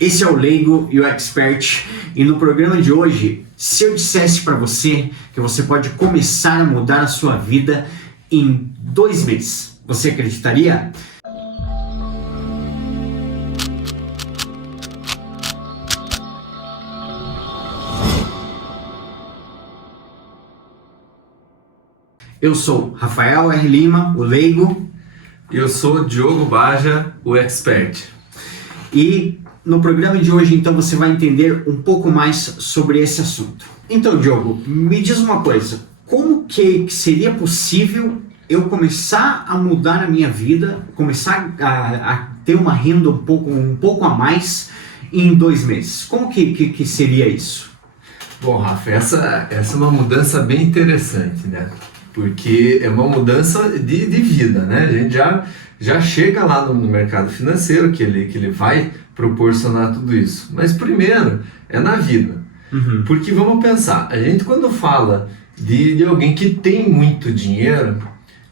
Esse é o Leigo e o Expert, e no programa de hoje, se eu dissesse para você que você pode começar a mudar a sua vida em 2 meses, você acreditaria? Eu sou Rafael R. Lima, o Leigo. E eu sou Diogo Baja, o Expert. E no programa de hoje, então, você vai entender um pouco mais sobre esse assunto. Então, Diogo, me diz uma coisa. Como que seria possível eu começar a mudar a minha vida, começar a ter uma renda um pouco a mais em 2 meses? Como que seria isso? Bom, Rafa, essa é uma mudança bem interessante, né? Porque é uma mudança de vida, né? A gente já chega lá no mercado financeiro que ele vai proporcionar tudo isso. Mas primeiro é na vida. Uhum. Porque vamos pensar, a gente quando fala de alguém que tem muito dinheiro,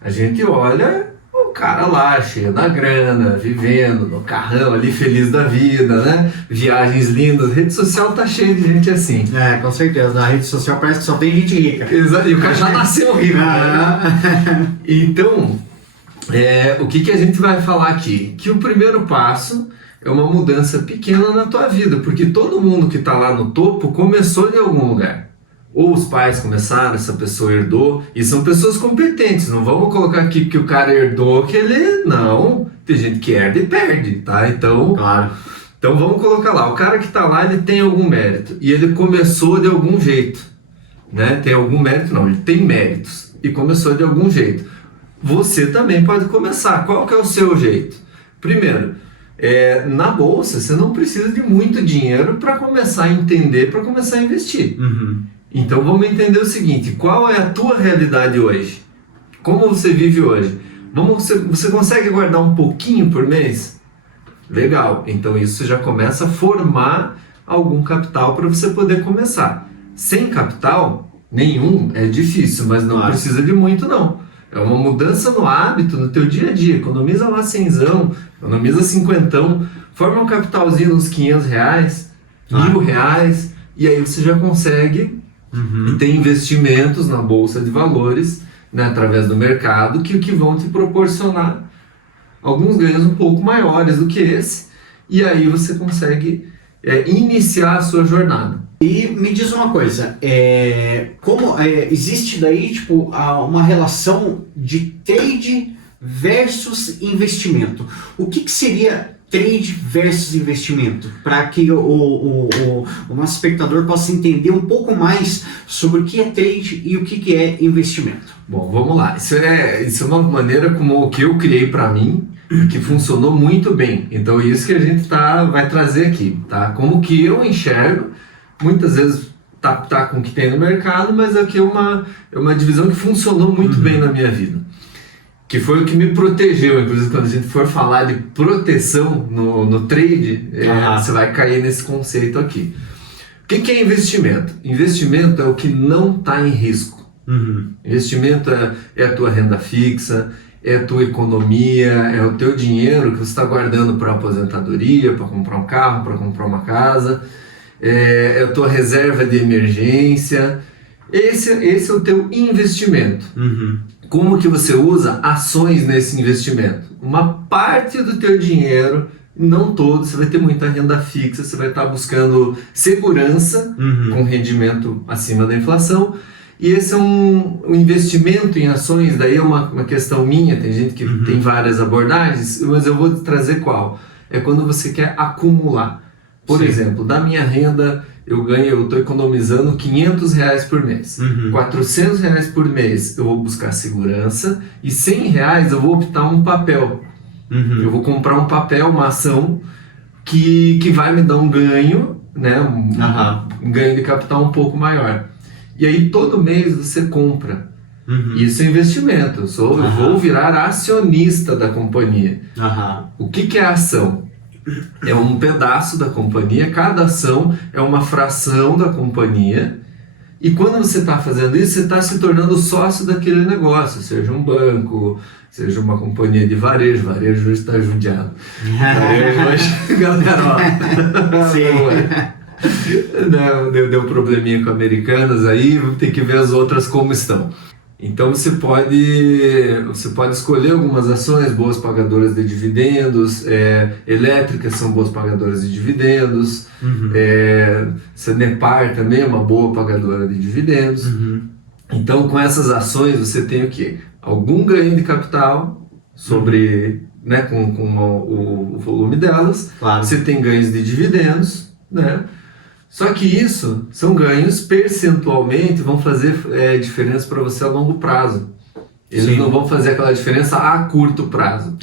a gente olha o cara lá, cheio da grana, vivendo no carrão ali, feliz da vida, né? Viagens lindas, rede social tá cheia de gente assim. É, com certeza. Na rede social parece que só tem gente rica. Exato, e o cara já nasceu rico, né? Então, o que a gente vai falar aqui? Que o primeiro passo é uma mudança pequena na tua vida, porque todo mundo que tá lá no topo começou de algum lugar. Ou os pais começaram, essa pessoa herdou, e são pessoas competentes, não vamos colocar aqui que o cara herdou, que ele... Não, tem gente que herda e perde, tá? Então, claro. Então vamos colocar lá, o cara que tá lá, ele tem algum mérito, e ele começou de algum jeito, né? Tem algum mérito? Não, ele tem méritos, e começou de algum jeito. Você também pode começar, qual que é o seu jeito? Primeiro, na bolsa, você não precisa de muito dinheiro para começar a entender, para começar a investir. Uhum. Então vamos entender o seguinte, qual é a tua realidade hoje? Como você vive hoje? Você consegue guardar um pouquinho por mês? Legal, então isso já começa a formar algum capital para você poder começar. Sem capital nenhum é difícil, mas não precisa de muito não. É uma mudança no hábito, no teu dia a dia. Economiza lá 100zão, economiza 50, forma um capitalzinho uns R$500, R$1.000, e aí você já consegue ter investimentos na bolsa de valores, né, através do mercado, que vão te proporcionar alguns ganhos um pouco maiores do que esse, e aí você consegue iniciar a sua jornada. E me diz uma coisa, existe daí tipo uma relação de trade versus investimento? O que seria trade versus investimento? Para que o nosso espectador possa entender um pouco mais sobre o que é trade e o que é investimento. Bom, vamos lá. Isso é uma maneira como que eu criei para mim, que funcionou muito bem. Então isso que a gente vai trazer aqui, tá? Como que eu enxergo, muitas vezes tá com o que tem no mercado, mas aqui é uma divisão que funcionou muito bem na minha vida. Que foi o que me protegeu, inclusive quando a gente for falar de proteção no trade, você vai cair nesse conceito aqui. O que é investimento? Investimento é o que não está em risco. Investimento é a tua renda fixa, é a tua economia, é o teu dinheiro que você está guardando para aposentadoria, para comprar um carro, para comprar uma casa, é a tua reserva de emergência. Esse é o teu investimento. Como que você usa ações nesse investimento? Uma parte do teu dinheiro, não todo, você vai ter muita renda fixa, você vai estar buscando segurança com rendimento acima da inflação, e esse é um investimento em ações, daí é uma questão minha, tem gente que tem várias abordagens, mas eu vou trazer qual? É quando você quer acumular. Por exemplo, da minha renda, eu estou economizando R$500 por mês. R$400 por mês eu vou buscar segurança, e R$100 eu vou optar um papel. Eu vou comprar um papel, uma ação, que vai me dar um ganho, né? Um ganho de capital um pouco maior. E aí todo mês você compra. Isso é investimento. Eu vou virar acionista da companhia. O que é a ação? É um pedaço da companhia, cada ação é uma fração da companhia, e quando você está fazendo isso, você está se tornando sócio daquele negócio, seja um banco, seja uma companhia de varejo hoje está judiado. Varejo hoje, galera, ó, deu probleminha com Americanas aí, tem que ver as outras como estão. Então você pode escolher algumas ações boas pagadoras de dividendos, elétricas são boas pagadoras de dividendos, Sanepar também é uma boa pagadora de dividendos. Então com essas ações você tem o quê? Algum ganho de capital sobre, né, com o volume delas, claro. Você tem ganhos de dividendos, né? Só que isso são ganhos percentualmente, vão fazer diferença para você a longo prazo. Eles não vão fazer aquela diferença a curto prazo.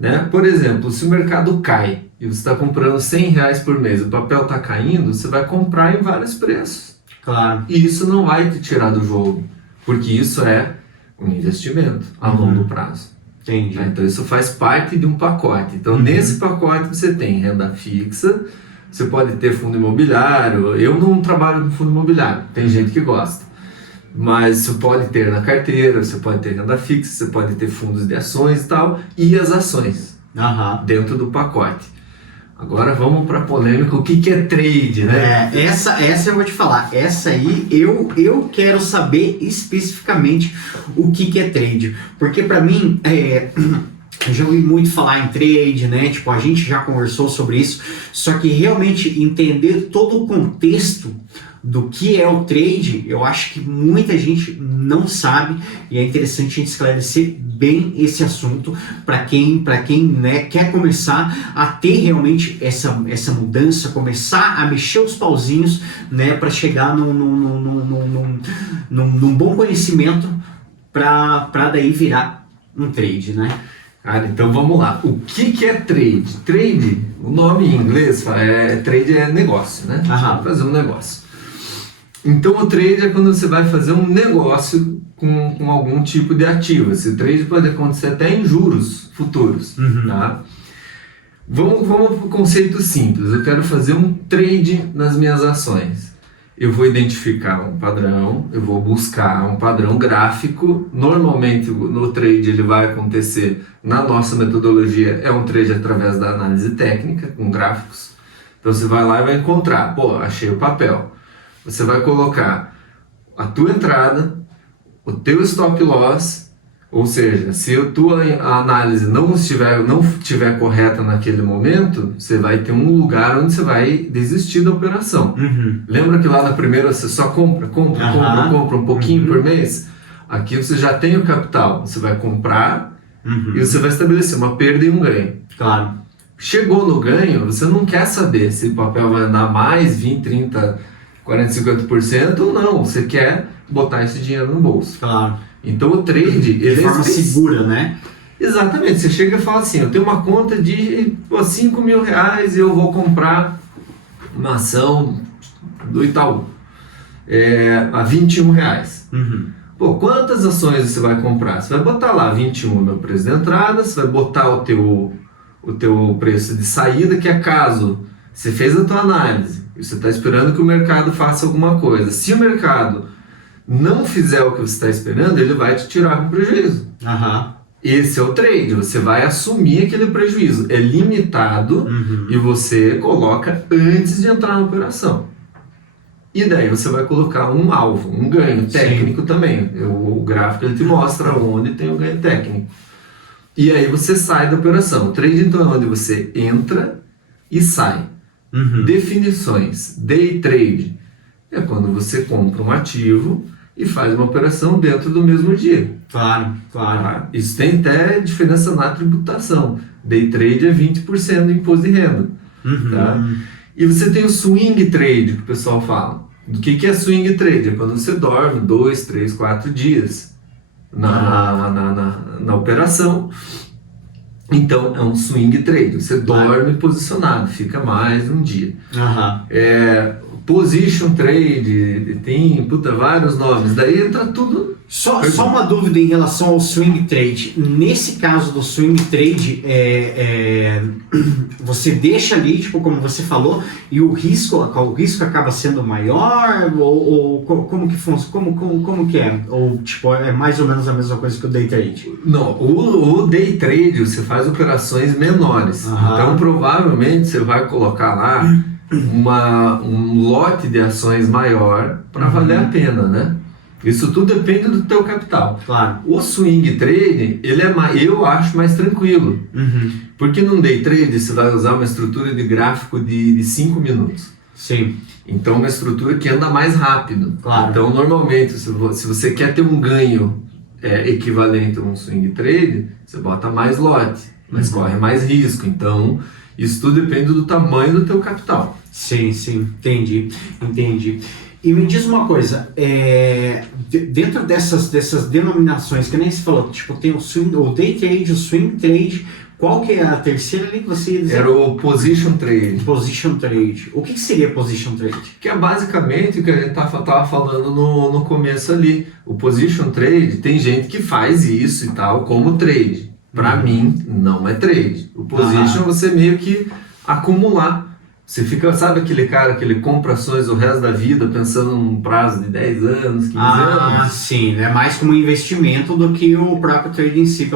Né? Por exemplo, se o mercado cai e você está comprando R$100 por mês, o papel está caindo, você vai comprar em vários preços. Claro. E isso não vai te tirar do jogo, porque isso é um investimento a longo prazo. Entendi. Tá? Então isso faz parte de um pacote. Então nesse pacote você tem renda fixa, você pode ter fundo imobiliário. Eu não trabalho com fundo imobiliário, tem gente que gosta. Mas você pode ter na carteira, você pode ter renda fixa, você pode ter fundos de ações e tal, e as ações dentro do pacote. Agora vamos para a polêmica, o que é trade, né? Essa eu vou te falar, essa aí eu quero saber especificamente o que é trade, porque para mim, eu já ouvi muito falar em trade, né? Tipo, a gente já conversou sobre isso, só que realmente entender todo o contexto do que é o trade, eu acho que muita gente não sabe, e é interessante a gente esclarecer bem esse assunto para quem né, quer começar a ter realmente essa mudança, começar a mexer os pauzinhos, né, para chegar num bom conhecimento para daí virar um trade, né? Cara, então vamos lá. O que é trade? Trade, o nome em inglês trade é negócio, né? Fazer um negócio. Então o trade é quando você vai fazer um negócio com algum tipo de ativo. Esse trade pode acontecer até em juros futuros. Tá? Vamos para o conceito simples. Eu quero fazer um trade nas minhas ações. Eu vou identificar um padrão, eu vou buscar um padrão gráfico. Normalmente no trade ele vai acontecer, na nossa metodologia, é um trade através da análise técnica, com gráficos. Então você vai lá e vai encontrar, achei o papel. Você vai colocar a tua entrada, o teu stop loss, ou seja, se a tua análise não estiver correta naquele momento, você vai ter um lugar onde você vai desistir da operação. Lembra que lá na primeira você só compra um pouquinho por mês? Aqui você já tem o capital, você vai comprar e você vai estabelecer uma perda e um ganho. Claro. Chegou no ganho, você não quer saber se o papel vai andar mais 20, 30, 40, 50% ou não, você quer botar esse dinheiro no bolso. Claro. Então o trade... De forma segura, né? Exatamente, você chega e fala assim, eu tenho uma conta de R$5.000 e eu vou comprar uma ação do Itaú a R$21. Quantas ações você vai comprar? Você vai botar lá 21 no preço de entrada, você vai botar o teu preço de saída, que é caso você fez a tua análise e você está esperando que o mercado faça alguma coisa. Se o mercado não fizer o que você está esperando, ele vai te tirar com prejuízo. Esse é o trade, você vai assumir aquele prejuízo. É limitado e você coloca antes de entrar na operação. E daí você vai colocar um alvo, um ganho técnico também. O gráfico ele te mostra onde tem o ganho técnico. E aí você sai da operação. O trade então é onde você entra e sai. Definições. Day trade é quando você compra um ativo e faz uma operação dentro do mesmo dia. Claro. Tá? Isso tem até diferença na tributação. Day trade é 20% do imposto de renda. Tá? E você tem o swing trade, que o pessoal fala. O que é swing trade? É quando você dorme 2, 3, 4 dias na operação. Então é um swing trade. Você dorme posicionado, fica mais um dia. position trade, tem vários nomes, daí entra tudo. Só uma dúvida em relação ao swing trade. Nesse caso do swing trade, você deixa ali, tipo, como você falou, e o risco acaba sendo maior? Ou como que funciona? Como que é? Ou tipo, é mais ou menos a mesma coisa que o day trade? Não, o day trade você faz operações menores. Então provavelmente você vai colocar lá um lote de ações maior para valer a pena, né? Isso tudo depende do teu capital. Claro. O swing trade, eu acho mais tranquilo. Porque num day trade você vai usar uma estrutura de gráfico de 5 minutos. Sim. Então uma estrutura que anda mais rápido. Claro. Então normalmente, se você quer ter um ganho equivalente a um swing trade, você bota mais lote, mas corre mais risco. Então isso tudo depende do tamanho do teu capital. Sim, entendi. E me diz uma coisa, dentro dessas denominações, que nem você falou, tipo, tem o day trade, o swing trade, qual que é a terceira ali que você ia dizer? Era o position trade. Position trade. O que seria position trade? Que é basicamente o que a gente tava falando no começo ali. O position trade, tem gente que faz isso e tal como trade. Para mim, não é trade. O position é você meio que acumular. Você fica, sabe aquele cara que ele compra ações o resto da vida pensando num prazo de 10 anos, 15 anos? Sim, é mais como investimento do que o próprio trade em si.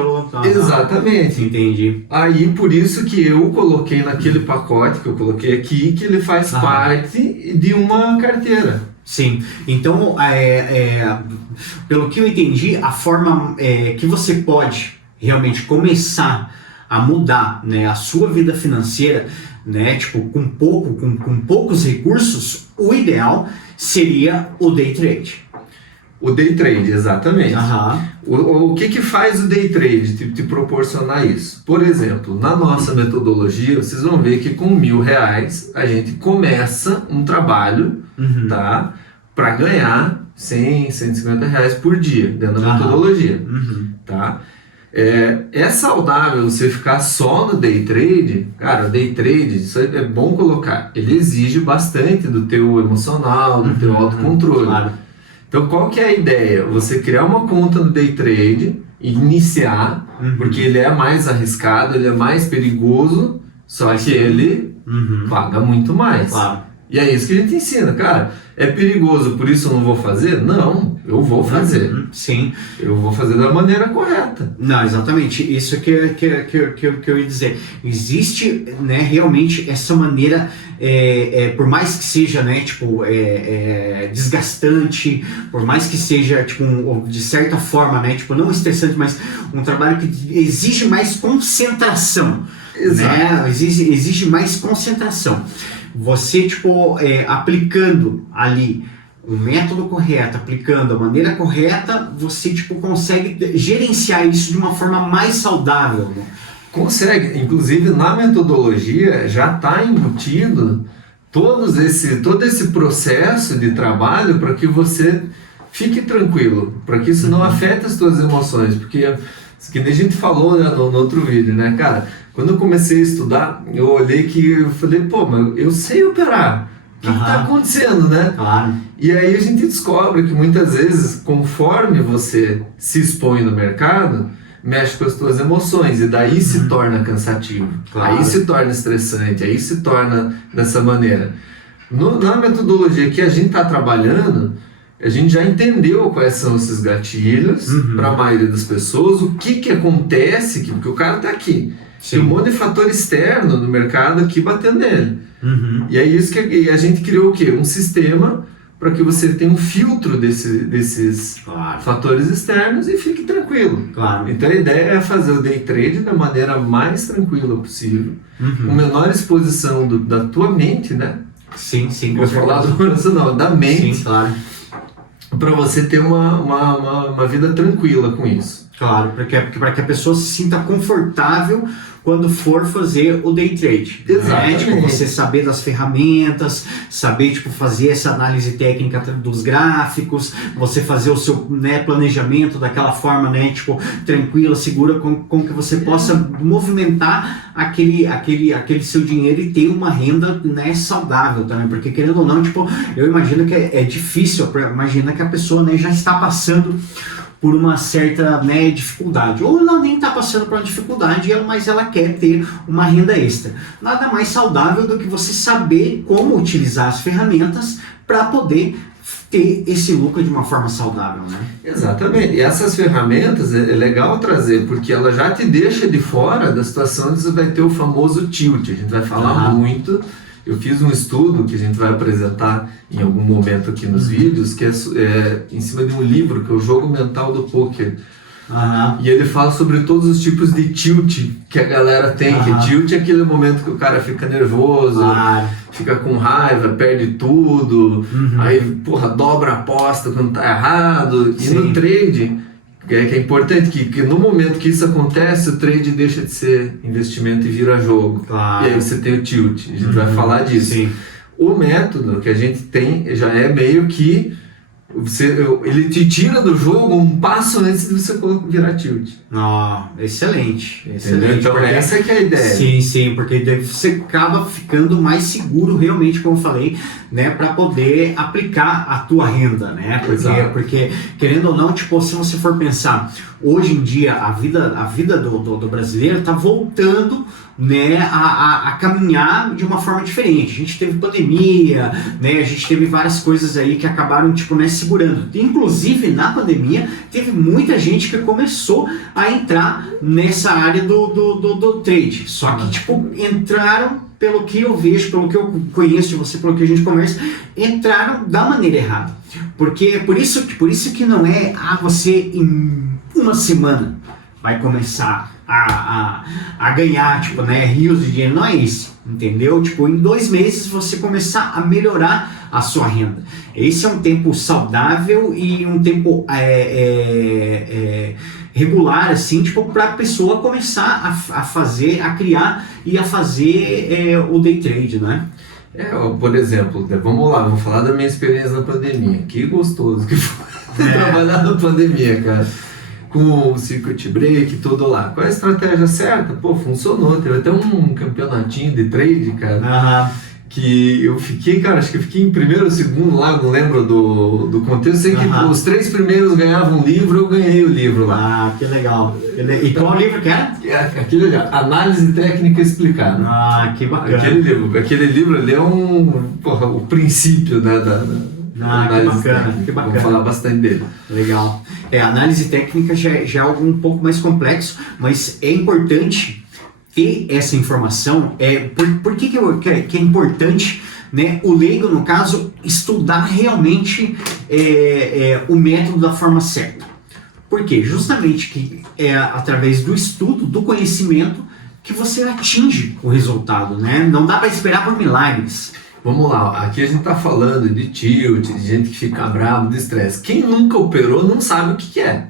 Exatamente. Entendi. Aí por isso que eu coloquei naquele pacote que eu coloquei aqui, que ele faz parte de uma carteira. Sim, então, pelo que eu entendi, a forma que você pode realmente começar a mudar, né, a sua vida financeira, né, tipo, com poucos recursos, o ideal seria o day trade. O day trade, exatamente. O que faz o day trade te proporcionar isso? Por exemplo, na nossa metodologia, vocês vão ver que com R$1.000 a gente começa um trabalho, tá, para ganhar 100, R$150 por dia dentro da metodologia. Tá? É saudável você ficar só no day trade. Cara, o day trade, isso é bom colocar, ele exige bastante do teu emocional, do teu autocontrole. Claro. Então qual que é a ideia? Você criar uma conta no day trade, iniciar, porque ele é mais arriscado, ele é mais perigoso, só que ele paga muito mais. Claro. E é isso que a gente ensina, cara. É perigoso, por isso eu não vou fazer? Não, eu vou fazer. Sim. Eu vou fazer da maneira correta. Não, exatamente. Isso que eu ia dizer. Existe, né, realmente essa maneira, por mais que seja, né, tipo, desgastante, por mais que seja, tipo, de certa forma, né, tipo, não estressante, mas um trabalho que exige mais concentração. Exato. Né? Exige mais concentração. Você, tipo, aplicando ali o método correto, aplicando a maneira correta, você, tipo, consegue gerenciar isso de uma forma mais saudável. Né? Consegue. Inclusive, na metodologia já está embutido todo esse processo de trabalho para que você fique tranquilo, para que isso não afete as suas emoções, porque, que nem a gente falou, né, no outro vídeo, né, cara? Quando eu comecei a estudar, eu olhei que eu falei, pô, mas eu sei operar. O que está acontecendo, né? Claro. E aí a gente descobre que muitas vezes, conforme você se expõe no mercado, mexe com as suas emoções e daí se torna cansativo. Claro. Aí se torna estressante, aí se torna dessa maneira. Na metodologia que a gente está trabalhando, a gente já entendeu quais são esses gatilhos para a maioria das pessoas, o que acontece, porque o cara está aqui. Tem um monte de fator externo no mercado aqui batendo nele. E é isso que a gente criou o quê? Um sistema para que você tenha um filtro desses fatores externos e fique tranquilo. Claro. Então a ideia é fazer o day trade da maneira mais tranquila possível, com menor exposição da tua mente, né? Sim. Vou falar do coração, não, da mente. Sim, claro. Para você ter uma vida tranquila com isso. Claro, para que a pessoa se sinta confortável quando for fazer o day trade. Exatamente. Né? Tipo, você saber das ferramentas, saber tipo, fazer essa análise técnica dos gráficos, você fazer o seu, né, planejamento daquela forma, né, tipo, tranquila, segura, com que você possa movimentar aquele seu dinheiro e ter uma renda, né, saudável também, porque querendo ou não, tipo, eu imagino que é difícil, imagina que a pessoa, né, já está passando por uma certa, né, dificuldade, ou ela nem está passando por uma dificuldade, mas ela quer ter uma renda extra. Nada mais saudável do que você saber como utilizar as ferramentas para poder ter esse lucro de uma forma saudável, né? Exatamente. E essas ferramentas é legal trazer, porque ela já te deixa de fora da situação onde você vai ter o famoso tilt. A gente vai falar muito. Eu fiz um estudo que a gente vai apresentar em algum momento aqui nos vídeos, que é em cima de um livro, que é o Jogo Mental do Poker. E ele fala sobre todos os tipos de tilt que a galera tem. Que tilt é aquele momento que o cara fica nervoso, fica com raiva, perde tudo, aí, porra, dobra a aposta quando tá errado. E no trade, que é importante que no momento que isso acontece, o trade deixa de ser investimento e vira jogo. E aí você tem o tilt. A gente vai falar disso. Sim. O método que a gente tem já é meio que ele te tira do jogo um passo antes de você virar tilt. Excelente. Então porque essa que é a ideia. Sim, porque daí você acaba ficando mais seguro realmente, como eu falei, né, para poder aplicar a tua renda, né? Porque querendo ou não, tipo, se você for pensar, hoje em dia a vida do brasileiro está voltando, né, a caminhar de uma forma diferente. A gente teve pandemia, né, a gente teve várias coisas aí que acabaram, tipo, né, segurando. Inclusive, na pandemia, teve muita gente que começou a entrar nessa área do trade. Só que, tipo, entraram, pelo que eu vejo, pelo que eu conheço de você, pelo que a gente conversa, entraram da maneira errada. Porque, por isso que não é, você em uma semana vai começar a ganhar, tipo, né, rios de dinheiro. Não é isso, entendeu? Tipo, em 2 meses você começar a melhorar a sua renda. Esse é um tempo saudável e um tempo regular, assim, tipo, para a pessoa começar a criar e a fazer o day trade, né? Por exemplo, vamos lá, vou falar da minha experiência na pandemia. Que gostoso que foi trabalhar na pandemia, cara. Com o circuit break, tudo lá. Qual é a estratégia certa? Pô, funcionou. Teve até um campeonatinho de trade, cara, que eu fiquei, cara, acho que eu fiquei em primeiro ou segundo lá, não lembro do contexto. Sei que os 3 primeiros ganhavam um livro, eu ganhei o livro lá. Que legal. E qual livro que era? Aquele ali, Análise Técnica Explicada. Que bacana. Aquele livro ali é o princípio, né, que bacana. Vamos falar bastante dele. Legal. A análise técnica já é algo um pouco mais complexo, mas é importante ter essa informação. Por que é importante, né, o leigo, no caso, estudar realmente o método da forma certa? Por quê? Justamente que é através do estudo, do conhecimento, que você atinge o resultado, né? Não dá para esperar por milagres. Vamos lá, aqui a gente tá falando de tilt, de gente que fica bravo, de estresse. Quem nunca operou não sabe o que é.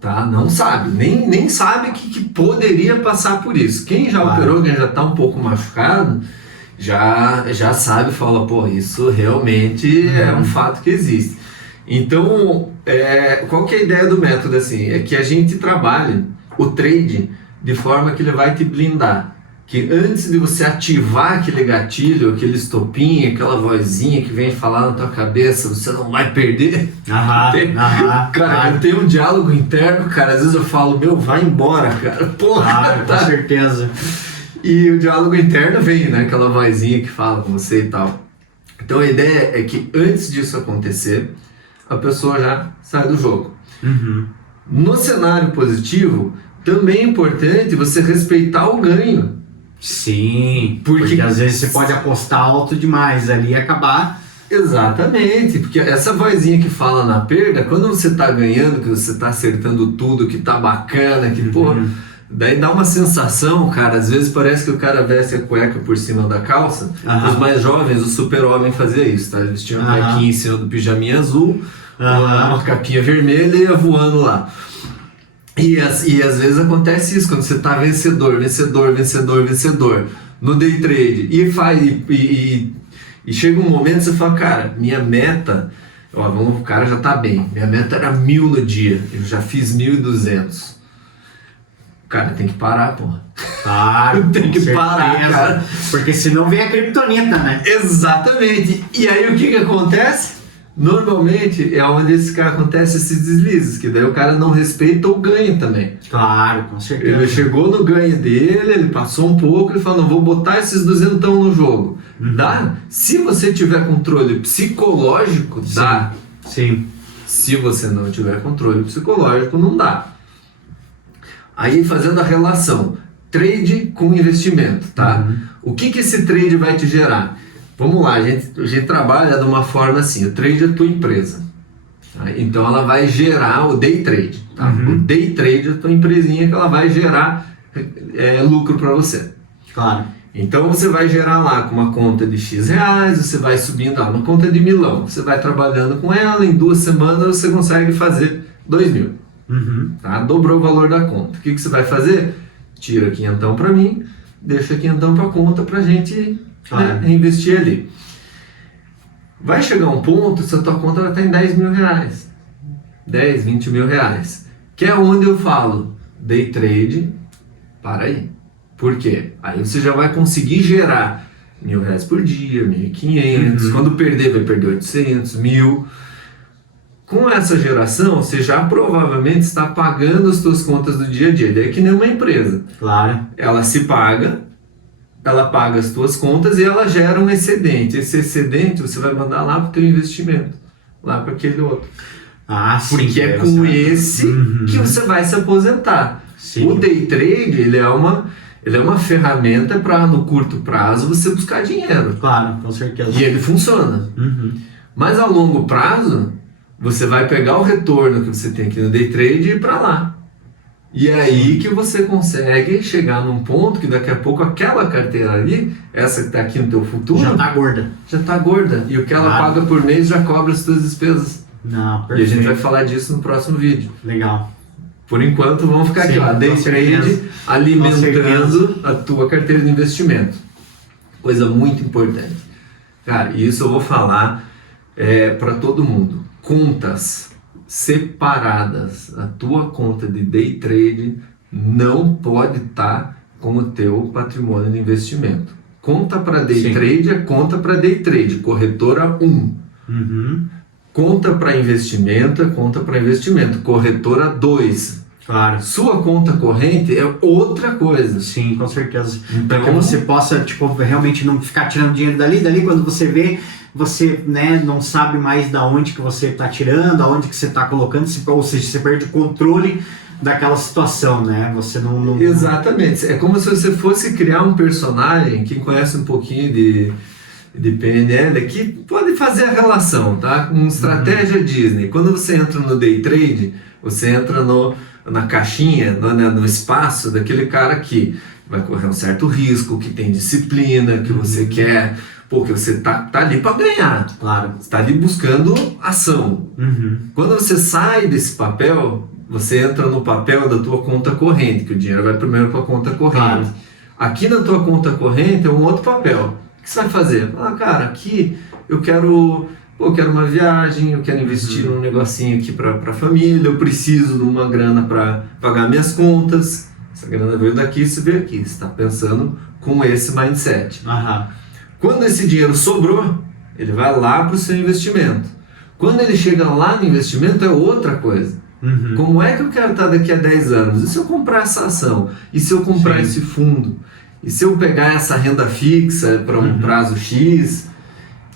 Tá? Não sabe, nem sabe que poderia passar por isso. Quem já operou, quem já tá um pouco machucado, já sabe, fala, pô, isso realmente é um fato que existe. Então, qual que é a ideia do método, assim? É que a gente trabalhe o trade de forma que ele vai te blindar. Que antes de você ativar aquele gatilho, aquele estopinho, aquela vozinha que vem falar na tua cabeça, você não vai perder. Cara, eu tenho um diálogo interno, cara, às vezes eu falo, vai embora, cara. Porra, com certeza. E o diálogo interno vem, né? Aquela vozinha que fala com você e tal. Então a ideia é que antes disso acontecer, a pessoa já sai do jogo. No cenário positivo, também é importante você respeitar o ganho. Sim, porque às vezes você pode apostar alto demais ali e acabar... Exatamente, porque essa vozinha que fala na perda, quando você tá ganhando, que você tá acertando tudo, que tá bacana, que daí dá uma sensação, cara, às vezes parece que o cara veste a cueca por cima da calça. Os mais jovens, o super-homem fazia isso, tá? Eles tinham a cuequinha em cima do pijaminha azul, uma capinha vermelha e ia voando lá. E às vezes acontece isso, quando você está vencedor no day trade e chega um momento que você fala, cara, minha meta, o cara já está bem, minha meta era 1.000 no dia, eu já fiz 1.200. Cara, tem que parar, porra. Claro, tem que parar, cara. Porque senão vem a criptonita, né? Exatamente. E aí o que acontece? Normalmente é onde acontece esses deslizes, que daí o cara não respeita o ganho também. Claro, com certeza. Ele chegou no ganho dele, ele passou um pouco, ele falou, não, vou botar esses 200 no jogo. Dá? Se você tiver controle psicológico, dá. Sim. Se você não tiver controle psicológico, não dá. Aí fazendo a relação, trade com investimento, tá? O que esse trade vai te gerar? Vamos lá, a gente trabalha de uma forma assim, o trade é a tua empresa, tá? Então ela vai gerar o day trade, tá? O day trade é a tua empresinha que ela vai gerar lucro para você. Claro. Então você vai gerar lá com uma conta de X reais, você vai subindo lá, uma conta de milão, você vai trabalhando com ela, em 2 semanas você consegue fazer 2.000, tá? Dobrou o valor da conta. O que você vai fazer? Tira 500 para mim, deixa 500 para conta pra gente... investir ali. Vai chegar um ponto se a tua conta está em 10 mil reais, 10, 20 mil reais, que é onde eu falo, day trade, para aí. Por quê? Aí você já vai conseguir gerar R$1.000 por dia, 1.500, quando perder vai perder 800, 1.000. Com essa geração, você já provavelmente está pagando as suas contas do dia a dia. Daí é que nem uma empresa. Claro. Ela se paga, ela paga as tuas contas e ela gera um excedente. Esse excedente você vai mandar lá para o teu investimento, lá para aquele outro. Porque é com esse que você vai se aposentar. Sim. O day trade, ele é uma ferramenta para, no curto prazo, você buscar dinheiro. Claro, com certeza. E ele funciona. Mas a longo prazo, você vai pegar o retorno que você tem aqui no day trade e ir para lá. E é aí que você consegue chegar num ponto que daqui a pouco aquela carteira ali, essa que está aqui no teu futuro... Já está gorda. Já está gorda. E o que ela paga por mês já cobre as suas despesas. Não, perfeito. E a gente vai falar disso no próximo vídeo. Legal. Por enquanto, vamos ficar aqui, ó, day trade, alimentando a tua carteira de investimento. Coisa muito importante. Cara, isso eu vou falar para todo mundo. Contas separadas. A tua conta de day trade não pode estar com o teu patrimônio de investimento. Conta para day trade é conta para day trade, corretora 1. Conta para investimento é conta para investimento, corretora 2. Claro. Sua conta corrente é outra coisa. Sim, com certeza. Para que você possa, realmente não ficar tirando dinheiro dali, quando você vê, você, né, não sabe mais da onde que você está tirando, aonde que você está colocando, ou seja, você perde o controle daquela situação, né? Você não... Exatamente. É como se você fosse criar um personagem, quem conhece um pouquinho de PNL, que pode fazer a relação, tá? Com estratégia Disney. Quando você entra no day trade, você entra na caixinha, no espaço daquele cara que vai correr um certo risco, que tem disciplina, que você quer, porque você tá ali para ganhar. Claro. Você tá ali buscando ação. Quando você sai desse papel, você entra no papel da tua conta corrente, que o dinheiro vai primeiro para a conta corrente. Claro. Aqui na tua conta corrente é um outro papel. O que você vai fazer? Cara, aqui eu quero uma viagem, eu quero investir num negocinho aqui para a família, eu preciso de uma grana para pagar minhas contas. Essa grana veio daqui, isso veio aqui. Você está pensando com esse mindset. Quando esse dinheiro sobrou, ele vai lá para o seu investimento. Quando ele chega lá no investimento, é outra coisa. Como é que eu quero estar daqui a 10 anos? E se eu comprar essa ação? E se eu comprar esse fundo? E se eu pegar essa renda fixa para um prazo X?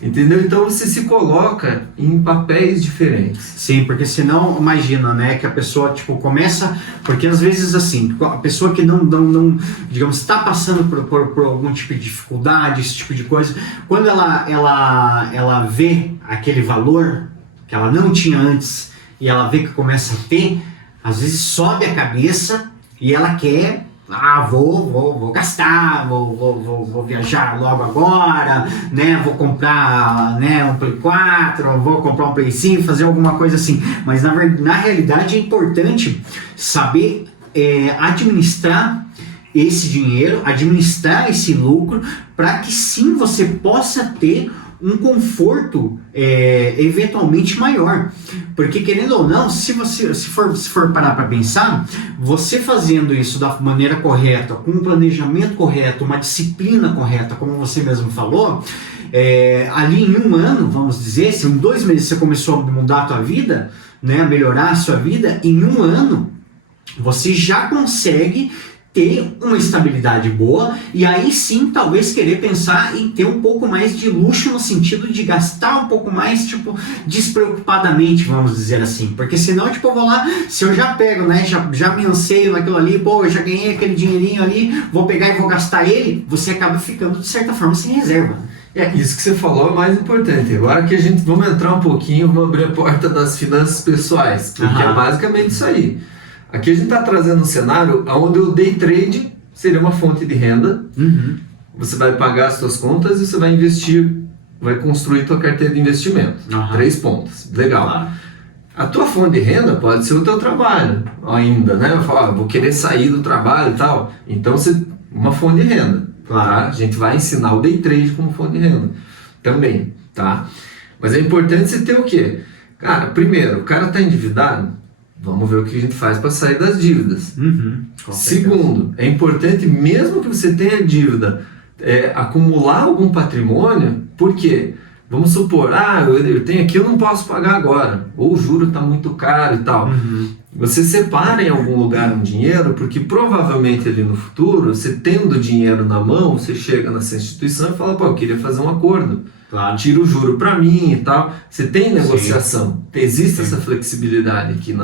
Entendeu? Então você se coloca em papéis diferentes. Sim, porque senão, imagina, né, que a pessoa, começa... Porque às vezes, assim, a pessoa que não digamos, está passando por algum tipo de dificuldade, esse tipo de coisa, quando ela vê aquele valor que ela não tinha antes, e ela vê que começa a ter, às vezes sobe a cabeça e ela quer vou gastar, vou viajar logo agora, né? Vou comprar, né, um Play 4, vou comprar um Play 5, fazer alguma coisa assim. Mas na realidade é importante saber administrar esse dinheiro, administrar esse lucro, para que sim você possa ter um conforto eventualmente maior. Porque, querendo ou não, se for parar para pensar, você fazendo isso da maneira correta, com um planejamento correto, uma disciplina correta, como você mesmo falou, ali em um ano, vamos dizer, se em 2 meses você começou a mudar a sua vida, né, a melhorar a sua vida, em um ano você já consegue ter uma estabilidade boa, e aí sim talvez querer pensar em ter um pouco mais de luxo, no sentido de gastar um pouco mais, tipo, despreocupadamente, vamos dizer assim, porque senão, tipo, eu vou lá, se eu já pego, né, já me anseio naquilo ali, pô, eu já ganhei aquele dinheirinho ali, vou pegar e vou gastar ele, você acaba ficando de certa forma sem reserva. Isso que você falou é mais importante. Agora que vamos entrar um pouquinho, vamos abrir a porta das finanças pessoais, porque é basicamente isso aí. Aqui a gente está trazendo um cenário onde o day trade seria uma fonte de renda. Você vai pagar as suas contas e você vai investir, vai construir tua carteira de investimento. 3 pontos. Legal. Claro. A tua fonte de renda pode ser o teu trabalho ainda, né? Eu falo, vou querer sair do trabalho e tal. Então, uma fonte de renda. Claro. Tá? A gente vai ensinar o day trade como fonte de renda também, tá? Mas é importante você ter o quê? Cara, primeiro, o cara está endividado. Vamos ver o que a gente faz para sair das dívidas. Segundo, é importante, mesmo que você tenha dívida, acumular algum patrimônio, porque, vamos supor, eu tenho aqui, eu não posso pagar agora, ou o juro está muito caro e tal. Você separa em algum lugar um dinheiro, porque provavelmente ali no futuro, você tendo dinheiro na mão, você chega nessa instituição e fala, pô, eu queria fazer um acordo. Claro. Tira o juro para mim e tal. Você tem negociação. Existe essa flexibilidade aqui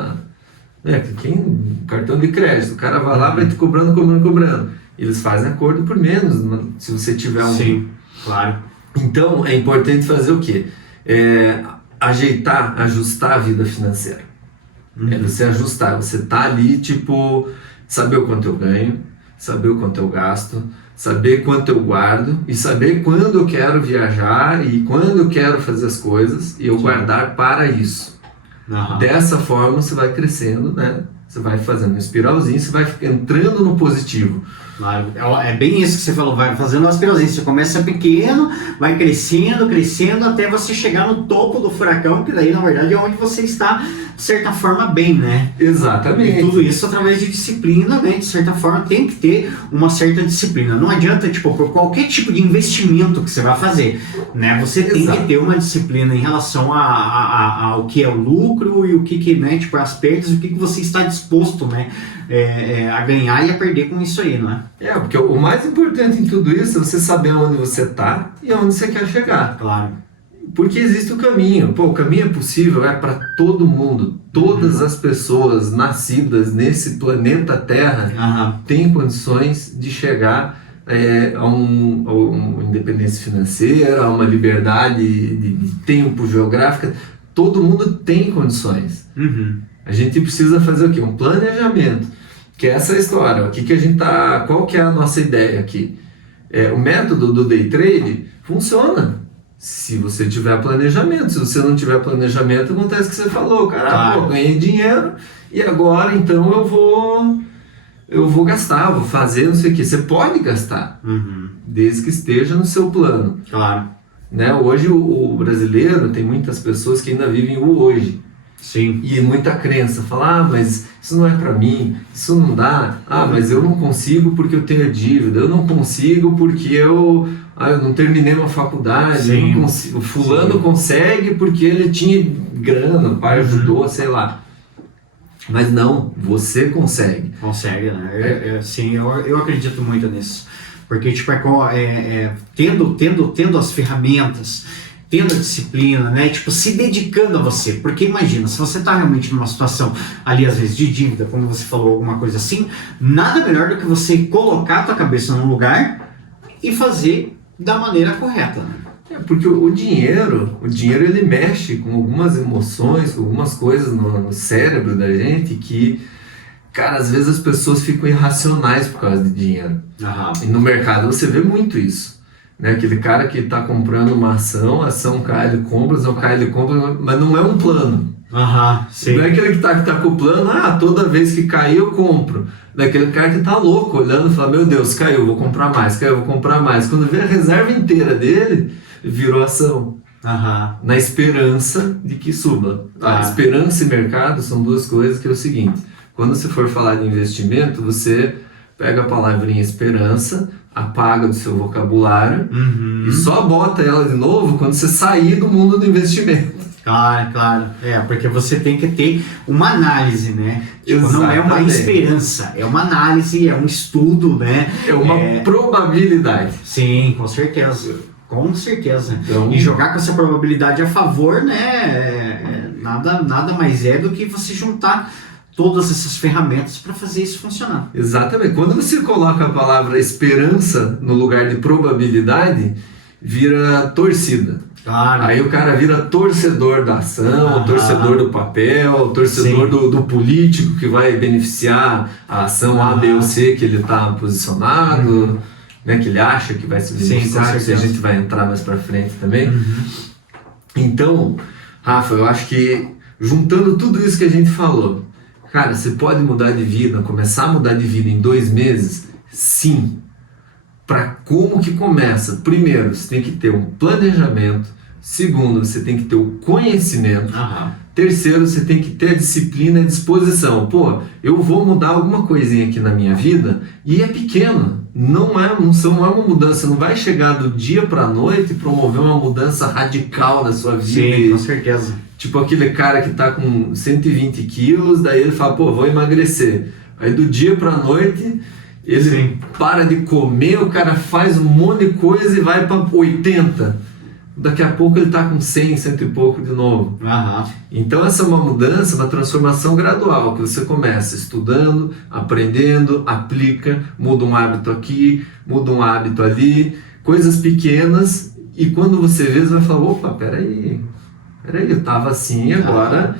cartão de crédito, o cara vai lá, vai te cobrando. Eles fazem acordo por menos, se você tiver um... Sim, claro. Então, é importante fazer o quê? Ajustar a vida financeira. Você ajustar, você tá ali, tipo, saber o quanto eu ganho, saber o quanto eu gasto, saber quanto eu guardo e saber quando eu quero viajar e quando eu quero fazer as coisas e eu guardar para isso. Dessa forma você vai crescendo, né? Você vai fazendo um espiralzinho, você vai entrando no positivo. Claro, é bem isso que você falou, vai fazendo uma espiralzinha, você começa pequeno, vai crescendo, até você chegar no topo do furacão, que daí na verdade é onde você está, de certa forma, bem, né? Exatamente. E tudo isso através de disciplina, né? De certa forma tem que ter uma certa disciplina. Não adianta, tipo, por qualquer tipo de investimento que você vai fazer, né? Você tem que ter uma disciplina em relação ao que é o lucro e o que né? Tipo, as perdas, o que você está disposto, né? A ganhar e a perder com isso aí, não é? Porque o mais importante em tudo isso é você saber onde você está e onde você quer chegar. Claro. Porque existe o caminho. O caminho é possível, para todo mundo. Todas as pessoas nascidas nesse planeta Terra têm condições de chegar a uma independência financeira, a uma liberdade de tempo geográfica. Todo mundo tem condições. A gente precisa fazer o quê? Um planejamento. Que é essa história. Qual que é a nossa ideia aqui? O método do day trade funciona se você tiver planejamento. Se você não tiver planejamento, acontece o que você falou. Cara, ganhei dinheiro e agora então eu vou gastar, vou fazer não sei o que. Você pode gastar, desde que esteja no seu plano. Claro. Né? Hoje o brasileiro tem muitas pessoas que ainda vivem o hoje. Sim. E muita crença, fala, mas isso não é pra mim, isso não dá, mas eu não consigo porque eu tenho dívida, eu não consigo porque eu não terminei uma faculdade, eu não consigo. O fulano consegue porque ele tinha grana, o pai ajudou, sei lá. Mas não, você consegue. Consegue, né? Sim, eu acredito muito nisso. Porque, tipo, tendo as ferramentas, tendo a disciplina, né? Tipo, se dedicando a você. Porque imagina, se você tá realmente numa situação ali, às vezes, de dívida, como você falou, alguma coisa assim, nada melhor do que você colocar a tua cabeça num lugar e fazer da maneira correta, né? Porque o dinheiro ele mexe com algumas emoções, com algumas coisas no cérebro da gente que, cara, às vezes as pessoas ficam irracionais por causa de dinheiro. Aham. E no mercado você vê muito isso. Né? Aquele cara que está comprando uma ação, a ação cai, ele compra, mas não é um plano. Aham, sim. Não é aquele que tá com o plano, toda vez que cair eu compro. Daquele cara que tá louco, olhando e fala, meu Deus, caiu, vou comprar mais, caiu, vou comprar mais. Quando vê a reserva inteira dele, virou ação. Aham. Na esperança de que suba. A esperança e mercado são duas coisas que é o seguinte, quando você for falar de investimento, você pega a palavrinha esperança, apaga do seu vocabulário e só bota ela de novo quando você sair do mundo do investimento. Claro. Porque você tem que ter uma análise, né? Tipo, não é uma esperança, é uma análise, é um estudo, né? É uma probabilidade. Sim, com certeza. Com certeza. Então, e jogar com essa probabilidade a favor, né? Nada mais é do que você juntar todas essas ferramentas para fazer isso funcionar. Exatamente. Quando você coloca a palavra esperança no lugar de probabilidade, vira torcida. Claro. Aí o cara vira torcedor da ação, torcedor do papel, torcedor do político que vai beneficiar a ação A, B ou C que ele está posicionado, né, que ele acha que vai se beneficiar, que a gente vai entrar mais para frente também. Então, Rafa, eu acho que juntando tudo isso que a gente falou, cara, você pode mudar de vida, começar a mudar de vida em 2 meses? Sim. Para como que começa? Primeiro, você tem que ter um planejamento. Segundo, você tem que ter o conhecimento. Terceiro, você tem que ter a disciplina e a disposição. Pô, eu vou mudar alguma coisinha aqui na minha vida e é pequena. Não é uma mudança. Você não vai chegar do dia para a noite e promover uma mudança radical na sua vida. Sim, com certeza. Tipo aquele cara que tá com 120 quilos, daí ele fala, pô, vou emagrecer. Aí do dia para a noite, ele para de comer, o cara faz um monte de coisa e vai para 80. Daqui a pouco ele tá com 100, 100 e pouco de novo. Então essa é uma mudança, uma transformação gradual, que você começa estudando, aprendendo, aplica, muda um hábito aqui, muda um hábito ali, coisas pequenas, e quando você vê, você vai falar, opa, peraí, eu tava assim, agora...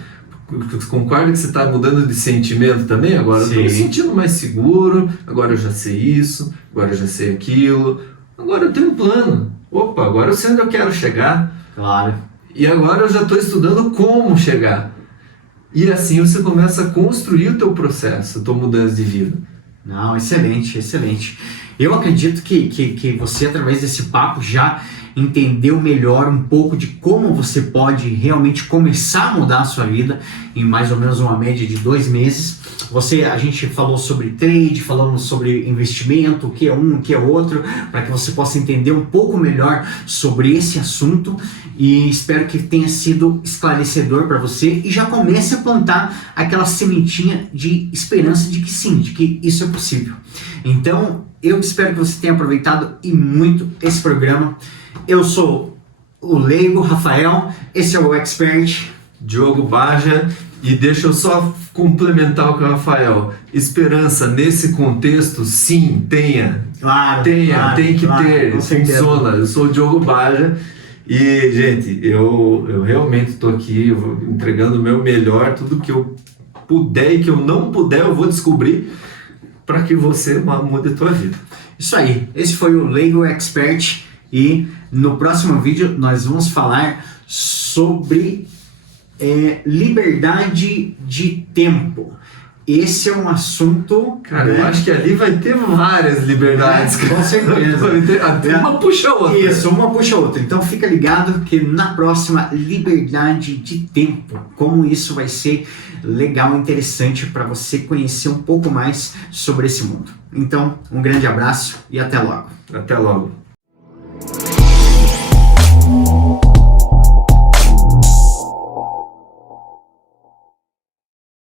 Concorda que você está mudando de sentimento também? Agora eu estou me sentindo mais seguro, agora eu já sei isso, agora eu já sei aquilo, agora eu tenho um plano. Opa, agora eu sei onde eu quero chegar. Claro. E agora eu já estou estudando como chegar. E assim você começa a construir o teu processo, a tua mudança de vida. Não, excelente, excelente. Eu acredito que você, através desse papo, já entendeu melhor um pouco de como você pode realmente começar a mudar a sua vida em mais ou menos uma média de 2 meses. A gente falou sobre trade, falamos sobre investimento, o que é um, o que é outro, para que você possa entender um pouco melhor sobre esse assunto, e espero que tenha sido esclarecedor para você e já comece a plantar aquela sementinha de esperança de que sim, de que isso é possível. Então, eu espero que você tenha aproveitado e muito esse programa. Eu sou o leigo Rafael, esse é o Expert Diogo Baja, e deixa eu só complementar o que o Rafael. Esperança nesse contexto, sim, tenha. Claro, tem que ter, funciona. Eu sou o Diogo Baja e, gente, eu realmente estou aqui entregando o meu melhor, tudo que eu puder e que eu não puder eu vou descobrir para que você mude a tua vida. Isso aí, esse foi o Leigo Expert, e no próximo vídeo nós vamos falar sobre liberdade de tempo. Esse é um assunto... Cara, eu acho que ali vai ter várias liberdades. Com certeza. Uma puxa a outra. Isso, uma puxa a outra. Então fica ligado que na próxima, liberdade de tempo. Como isso vai ser legal e interessante para você conhecer um pouco mais sobre esse mundo. Então, um grande abraço e até logo. Até logo.